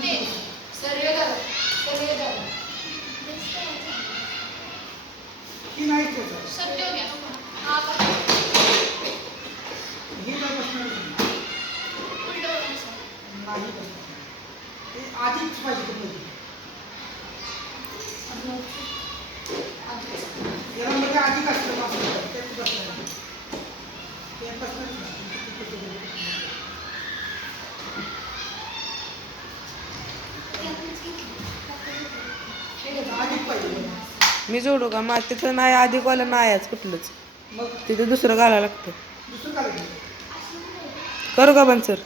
की नाही त्याचं हे काय बसणार नाही बसणार ते आधीच पाहिजे तुम्ही यामध्ये अधिक असतं तेच बसणार ते बसणार अधिक पाहिजे मी जोडू का मातीचं नाही आधी कोला नाहीच कुठलंच मग तिथं दुसरं घालायला लागतं दुसरं काय करू का पण सर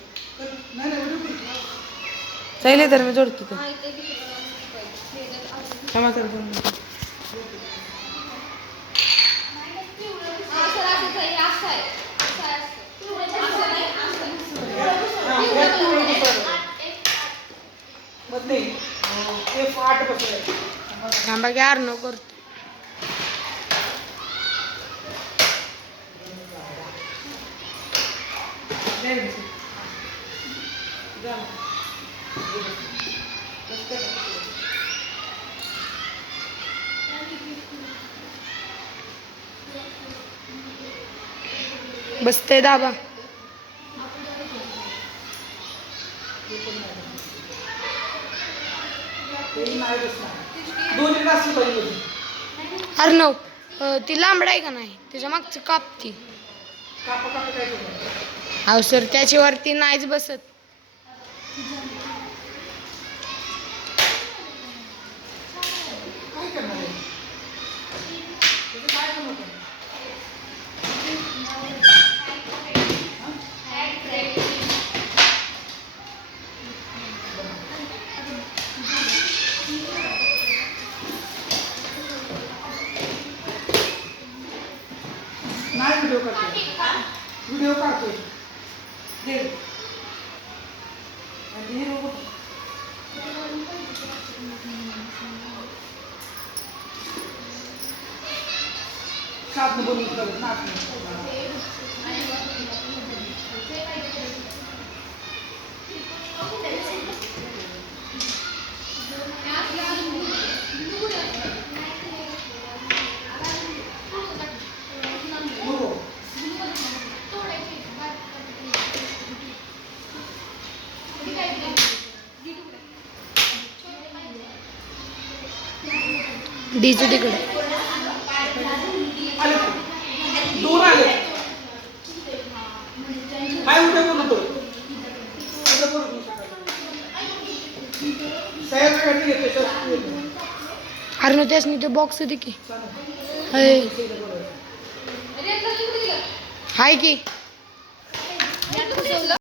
नाही नाही चालेल तर मी जोडतो तो क्षमा सर मग नाही F8 बसवायचं थांबा की आर्नो करतो बसते दाबा अर्णव ती लांबड आहे का नाही त्याच्या मागचं कापती अहो सर त्याच्यावरती नाहीच बसत नाही व्हिडिओ काढतोय साधनं बनवून करत डीचं तिकडे दोन आले काय उद्या कोण होतो अर्णव त्यासनी ते बॉक्स दे की हाय की